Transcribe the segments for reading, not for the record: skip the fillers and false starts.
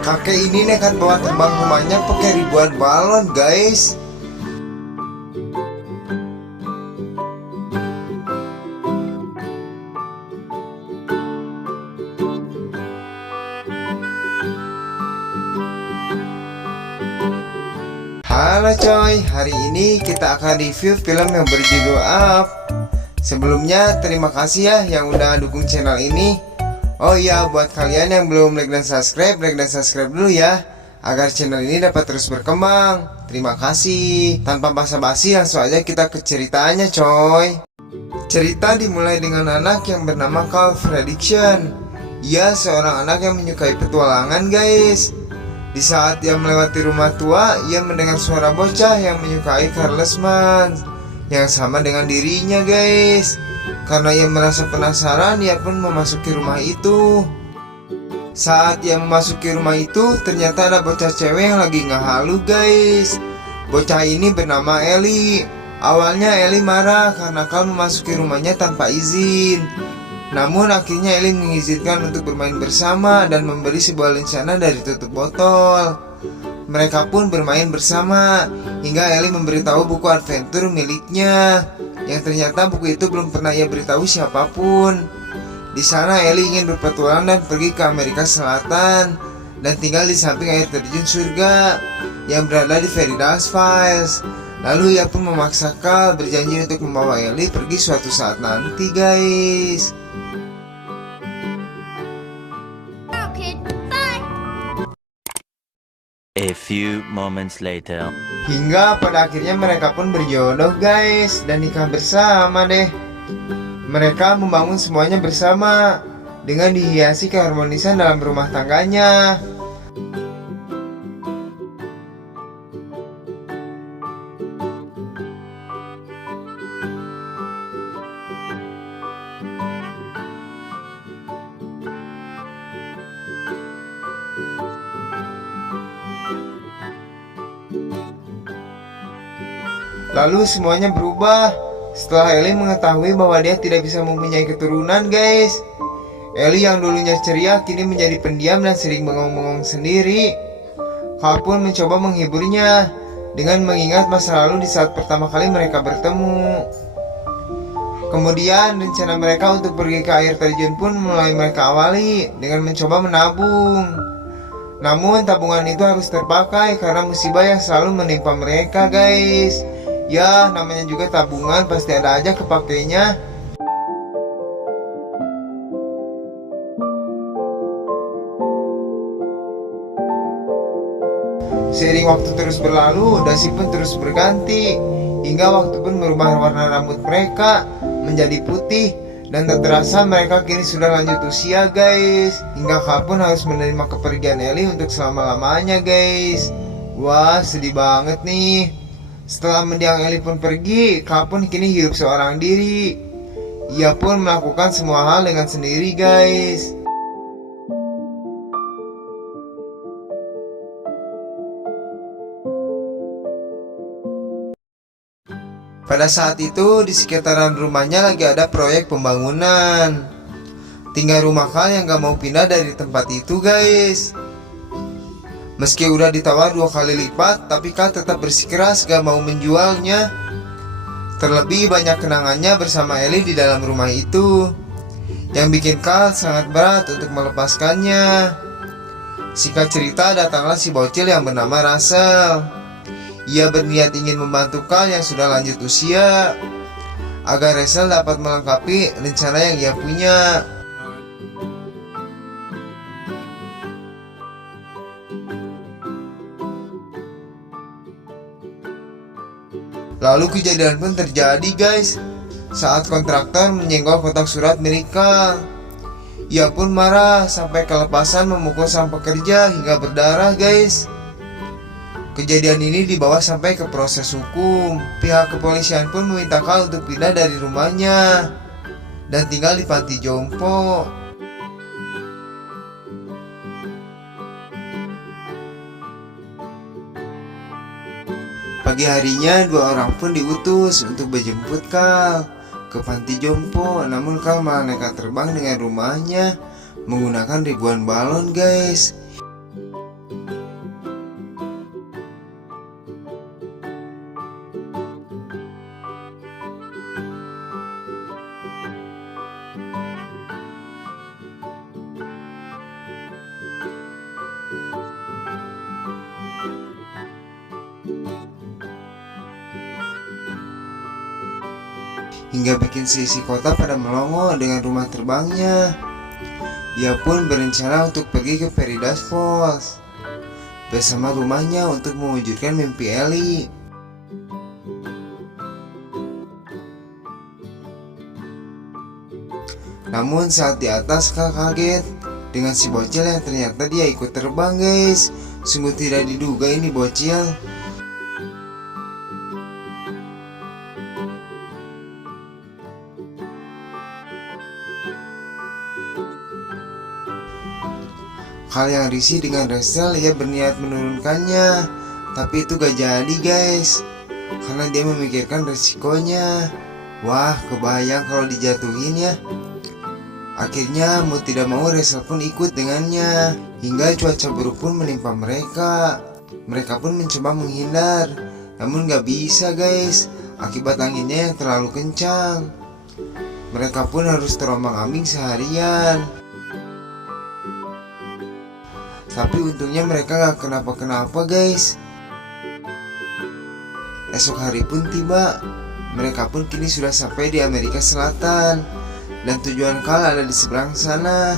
Kakek ini nekat bawa terbang rumahnya pakai ribuan balon, guys. Halo coy, hari ini kita akan review film yang berjudul Up. Sebelumnya terima kasih ya yang udah dukung channel ini. Oh iya, buat kalian yang belum like dan subscribe dulu ya, agar channel ini dapat terus berkembang. Terima kasih. Tanpa basa-basi langsung aja kita ke ceritanya coy. Cerita dimulai dengan anak yang bernama Carl Fredrickson. Ia seorang anak yang menyukai petualangan, guys. Di saat ia melewati rumah tua, ia mendengar suara bocah yang menyukai Carlos Mann yang sama dengan dirinya, guys. Karena ia merasa penasaran, ia pun memasuki rumah itu. Saat ia memasuki rumah itu, ternyata ada bocah cewek yang lagi ngehalu, guys. Bocah ini bernama Ellie. Awalnya Ellie marah karena Carl memasuki rumahnya tanpa izin. Namun akhirnya Ellie mengizinkan untuk bermain bersama dan membeli sebuah lencana dari tutup botol. Mereka pun bermain bersama hingga Ellie memberitahu buku adventure miliknya, yang ternyata buku itu belum pernah ia beritahu siapapun. Di sana Ellie ingin berpetualang dan pergi ke Amerika Selatan dan tinggal di samping air terjun surga yang berada di Paradise Falls. Lalu ia pun memaksa Carl berjanji untuk membawa Ellie pergi suatu saat nanti, guys. A few moments later. Hingga pada akhirnya mereka pun berjodoh, guys, dan nikah bersama deh. Mereka membangun semuanya bersama dengan dihiasi keharmonisan dalam rumah tangganya. Lalu semuanya berubah setelah Ellie mengetahui bahwa dia tidak bisa mempunyai keturunan, guys. Ellie yang dulunya ceria kini menjadi pendiam dan sering bengong-bengong sendiri. Carl pun mencoba menghiburnya dengan mengingat masa lalu di saat pertama kali mereka bertemu. Kemudian rencana mereka untuk pergi ke air terjun pun mulai mereka awali dengan mencoba menabung. Namun tabungan itu harus terpakai karena musibah yang selalu menimpa mereka, guys. Ya, namanya juga tabungan, pasti ada aja kepakainya. Seiring waktu terus berlalu, dasi pun terus berganti, hingga waktu pun merubah warna rambut mereka menjadi putih. Dan tak terasa mereka kini sudah lanjut usia, guys. Hingga Carl pun harus menerima kepergian Ellie untuk selama-lamanya, guys. Wah, sedih banget nih. Setelah mendiang Ellie pun pergi, Carl pun kini hidup seorang diri. Ia pun melakukan semua hal dengan sendiri, guys. Pada saat itu di sekitaran rumahnya lagi ada proyek pembangunan. Tinggal rumah Carl yang gak mau pindah dari tempat itu, guys. Meski udah ditawar 2 kali lipat, tapi Carl tetap bersikeras gak mau menjualnya. Terlebih banyak kenangannya bersama Ellie di dalam rumah itu, yang bikin Carl sangat berat untuk melepaskannya. Singkat cerita, datanglah si bocil yang bernama Russell. Ia berniat ingin membantu Carl yang sudah lanjut usia, agar Russell dapat melengkapi rencana yang ia punya. Lalu kejadian pun terjadi, guys, saat kontraktor menyenggol kotak surat milik Carl. Ia pun marah sampai kelepasan memukul sang pekerja hingga berdarah, guys. Kejadian ini dibawa sampai ke proses hukum. Pihak kepolisian pun meminta Carl untuk pindah dari rumahnya dan tinggal di panti jompo. Pagi harinya 2 orang pun diutus untuk menjemput Carl ke panti jompo. Namun Carl malah nekat terbang dengan rumahnya menggunakan ribuan balon, guys. hingga bikin seisi kota pada melongo dengan rumah terbangnya. Dia pun berencana untuk pergi ke Paradise Falls bersama rumahnya untuk mewujudkan mimpi Ellie. Namun saat di atas Kak kaget dengan si bocil yang ternyata dia ikut terbang guys. Sungguh tidak diduga ini bocil. Hal yang risih dengan Rachel, ia berniat menurunkannya, tapi itu gak jadi guys, karena dia memikirkan resikonya. Wah, kebayang kalau dijatuhin ya. Akhirnya mau tidak mau Rachel pun ikut dengannya, hingga cuaca buruk pun menimpa mereka. Mereka pun mencoba menghindar, namun gak bisa guys, akibat anginnya yang terlalu kencang. Mereka pun harus terombang-ambing seharian. Tapi untungnya mereka gak kenapa-kenapa guys. Esok hari pun tiba. Mereka pun kini sudah sampai di Amerika Selatan, dan tujuan Kal ada di seberang sana.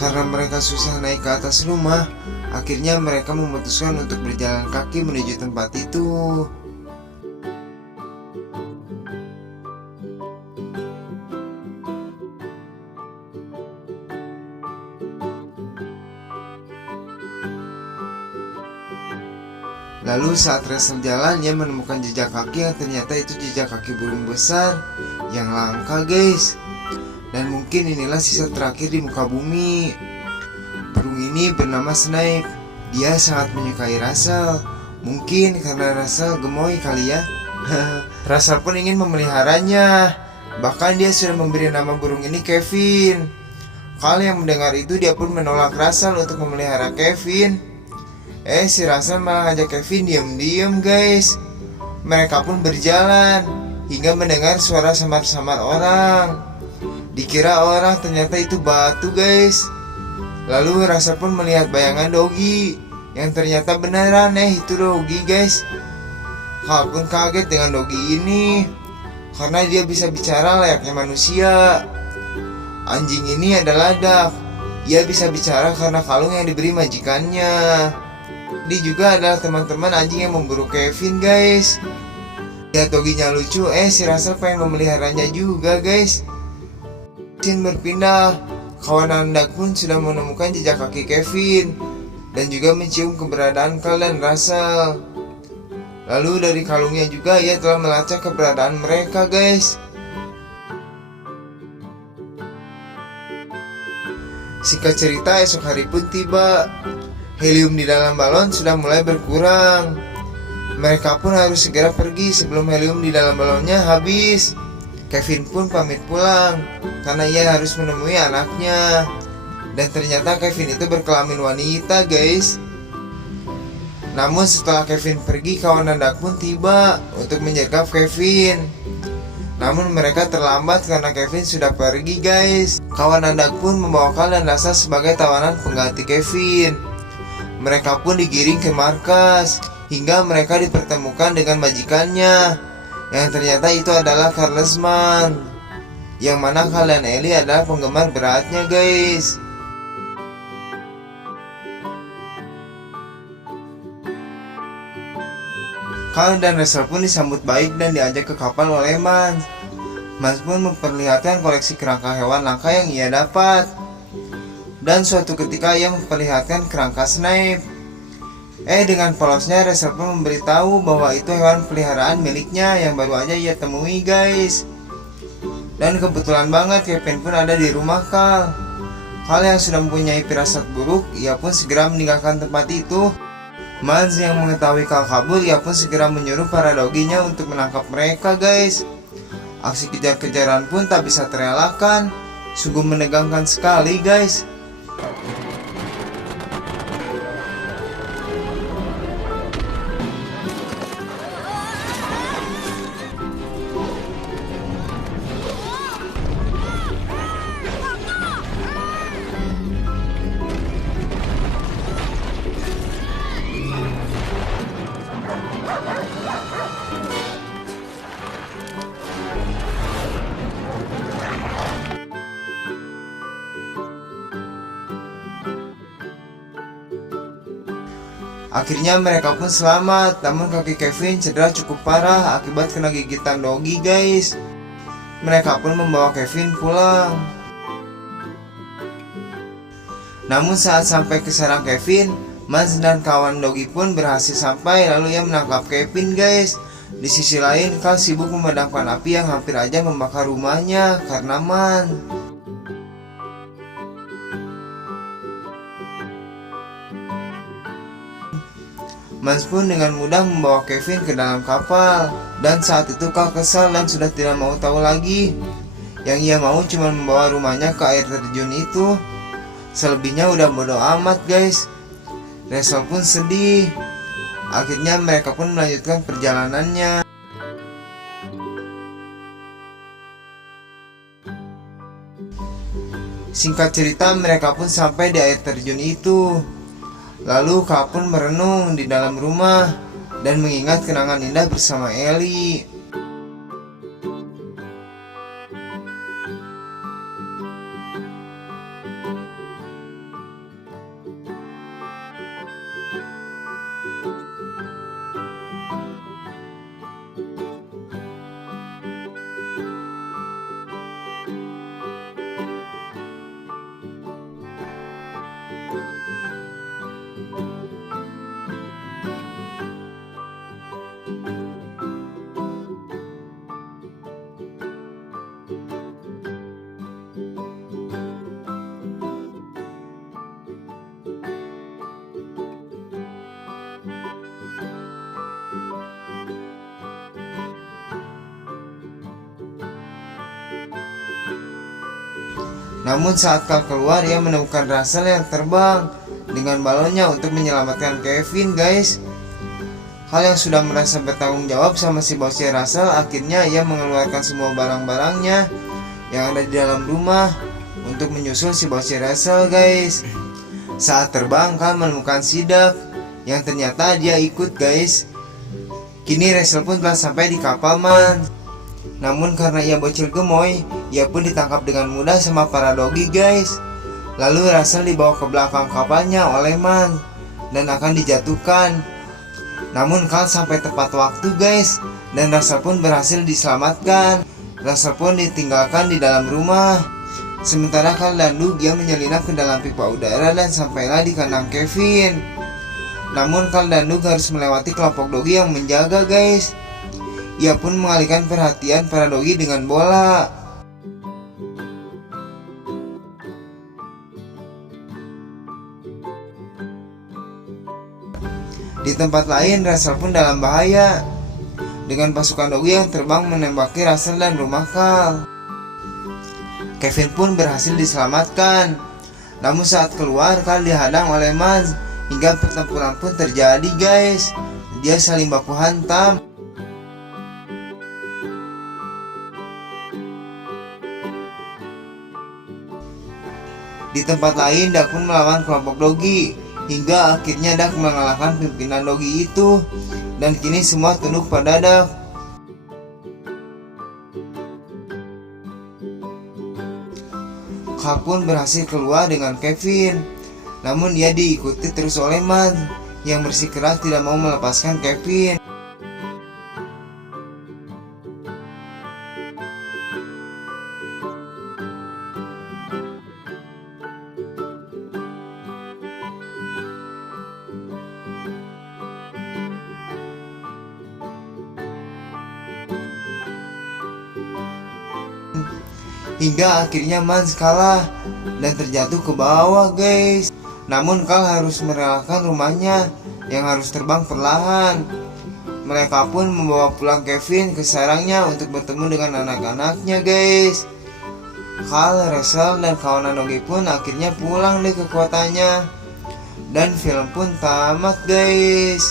Karena mereka susah naik ke atas rumah, akhirnya mereka memutuskan untuk berjalan kaki menuju tempat itu. Lalu saat Rachel jalan, dia menemukan jejak kaki yang ternyata itu jejak kaki burung besar yang langka guys. Dan mungkin inilah sisa terakhir di muka bumi. Burung ini bernama Snipe. Dia sangat menyukai Rachel. Mungkin karena Rachel gemoy kali ya. Rachel pun ingin memeliharanya. Bahkan dia sudah memberi nama burung ini Kevin. Kal yang mendengar itu, dia pun menolak Rachel untuk memelihara Kevin. Si Rachel malah ngajak Kevin diam-diam guys. Mereka pun berjalan hingga mendengar suara samar-samar orang. Dikira orang, ternyata itu batu guys. Lalu Rachel pun melihat bayangan Doggy, yang ternyata beneran itu Doggy guys. Kal pun kaget dengan Doggy ini, karena dia bisa bicara layaknya manusia. Anjing ini adalah Duck. Ia bisa bicara karena kalung yang diberi majikannya. Dia juga adalah teman-teman anjing yang memburu Kevin guys. Lihat Doggy-nya lucu, si Rachel pengen memeliharanya juga guys. Scene berpindah, kawanan Duck pun sudah menemukan jejak kaki Kevin dan juga mencium keberadaan Kal dan Rachel. Lalu dari kalungnya juga ia telah melacak keberadaan mereka guys. Singkat cerita, esok hari pun tiba. Helium di dalam balon sudah mulai berkurang. Mereka pun harus segera pergi sebelum helium di dalam balonnya habis. Kevin pun pamit pulang karena ia harus menemui anaknya. Dan ternyata Kevin itu berkelamin wanita guys. Namun setelah Kevin pergi, kawanan Duck pun tiba untuk menyergap Kevin. Namun mereka terlambat karena Kevin sudah pergi guys. Kawanan Duck pun membawa Kal dan Rachel sebagai tawanan pengganti Kevin. Mereka pun digiring ke markas hingga mereka dipertemukan dengan majikannya, yang ternyata itu adalah Carlsman, yang mana Kal dan Ellie adalah penggemar beratnya guys. Kal dan Rachel pun disambut baik dan diajak ke kapal oleh Mans. Mans pun memperlihatkan koleksi kerangka hewan langka yang ia dapat. Dan suatu ketika ia memperlihatkan kerangka Snipe. Dengan polosnya Rachel pun memberitahu bahwa itu hewan peliharaan miliknya yang baru aja ia temui guys. Dan kebetulan banget Kevin pun ada di rumah Kal. Kal yang sudah mempunyai firasat buruk, ia pun segera meninggalkan tempat itu. Mans yang mengetahui Kal kabur, ia pun segera menyuruh para Doggy-nya untuk menangkap mereka guys. Aksi kejar-kejaran pun tak bisa terelakkan. Sungguh menegangkan sekali guys. Akhirnya mereka pun selamat, namun kaki Kevin cedera cukup parah akibat kena gigitan Doggy guys. Mereka pun membawa Kevin pulang. Namun saat sampai ke sarang Kevin, Mans dan kawan Doggy pun berhasil sampai, lalu ia menangkap Kevin guys. Di sisi lain, Carl sibuk memadamkan api yang hampir aja membakar rumahnya karena Mans pun dengan mudah membawa Kevin ke dalam kapal. Dan saat itu Carl kesal dan sudah tidak mau tahu lagi. Yang ia mau cuma membawa rumahnya ke air terjun itu. Selebihnya udah bodo amat guys. Rachel pun sedih. Akhirnya mereka pun melanjutkan perjalanannya. Singkat cerita, mereka pun sampai di air terjun itu. Lalu Carl pun merenung di dalam rumah dan mengingat kenangan indah bersama Ellie. Namun saat Carl keluar, ia menemukan Russell yang terbang dengan balonnya untuk menyelamatkan Kevin guys. Hal yang sudah merasa bertanggung jawab sama si bosnya Russell, akhirnya ia mengeluarkan semua barang-barangnya yang ada di dalam rumah untuk menyusul si bosnya Russell guys. Saat terbang, Carl menemukan si Duck yang ternyata dia ikut guys. Kini Russell pun telah sampai di kapal Mans. Namun karena ia bocil gemoy, ia pun ditangkap dengan mudah sama para Doggy guys. Lalu Russell dibawa ke belakang kapalnya oleh Mans dan akan dijatuhkan. Namun Carl sampai tepat waktu guys, dan Russell pun berhasil diselamatkan. Russell pun ditinggalkan di dalam rumah. Sementara Carl dan Doug yang menyelinap ke dalam pipa udara dan sampailah di kandang Kevin. Namun Carl dan Doug harus melewati kelompok Doggy yang menjaga guys. Ia pun mengalihkan perhatian para Doggy dengan bola. Di tempat lain, Russell pun dalam bahaya dengan pasukan Doggy yang terbang menembaki Russell dan rumah Carl. Kevin pun berhasil diselamatkan. Namun saat keluar, Carl dihadang oleh Mans hingga pertempuran pun terjadi guys. Dia saling baku hantam. Di tempat lain, Duck pun melawan kelompok Doggy hingga akhirnya Duck mengalahkan pimpinan Doggy itu, dan kini semua tunduk pada Duck. Carl pun berhasil keluar dengan Kevin, namun ia diikuti terus oleh Mans yang bersikeras tidak mau melepaskan Kevin. Hingga akhirnya Mans kalah dan terjatuh ke bawah guys. Namun Carl harus merelakan rumahnya yang harus terbang perlahan. Mereka pun membawa pulang Kevin ke sarangnya untuk bertemu dengan anak-anaknya guys. Carl, Rachel, dan kawanan Doggy pun akhirnya pulang deh ke kotanya. Dan film pun tamat guys.